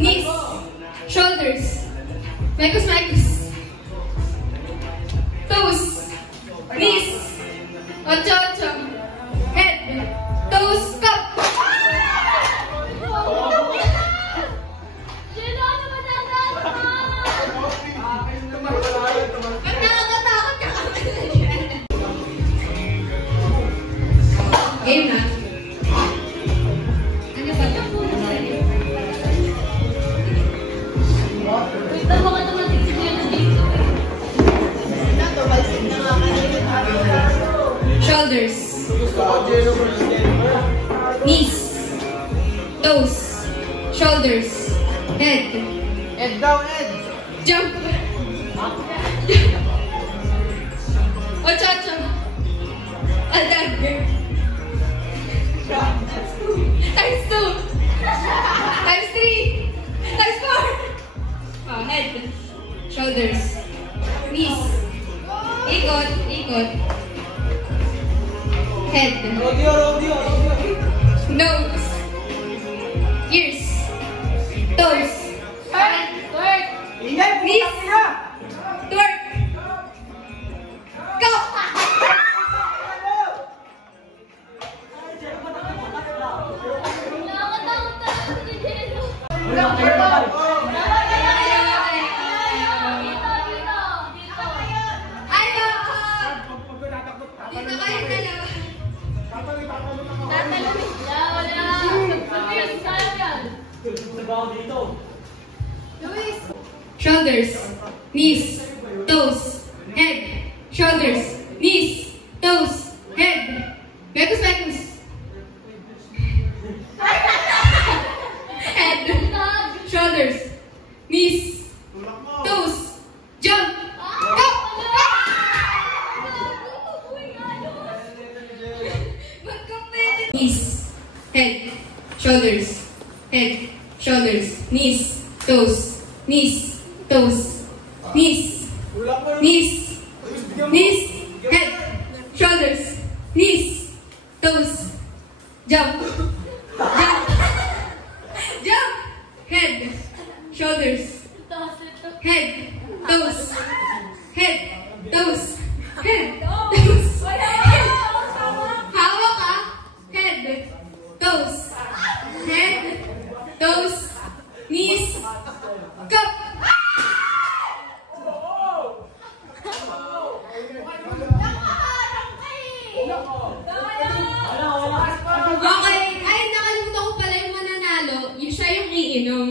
knees, shoulders, micus, toes, knees, ocho, head, toes, cup. Game na. Ano ba ito? Wait, baka naman tignan na dito. Shoulders. Knees. Toes. Shoulders. Head. Head down, head. Jump. Ocho. Aldag. Times 2. Times 3. Times 4. Oh, head. Shoulders. Knees. Ikot. Head. Rodeo. Nose. Ears. Toes. Hand. Twerk. Knees. Twerk. Go! Shoulders, knees, toes, head. Shoulders, knees, toes, head. Mecus. Head. Shoulders, knees, toes, jump. Go! Knees, head, shoulders, knees, toes, knees, head, shoulders, knees, toes, jump, head, shoulders, head, toes, hawak ka, head, toes, knees, cup. Okay, ay nakalimutan ko pala yung mananalo, siya yung iinom.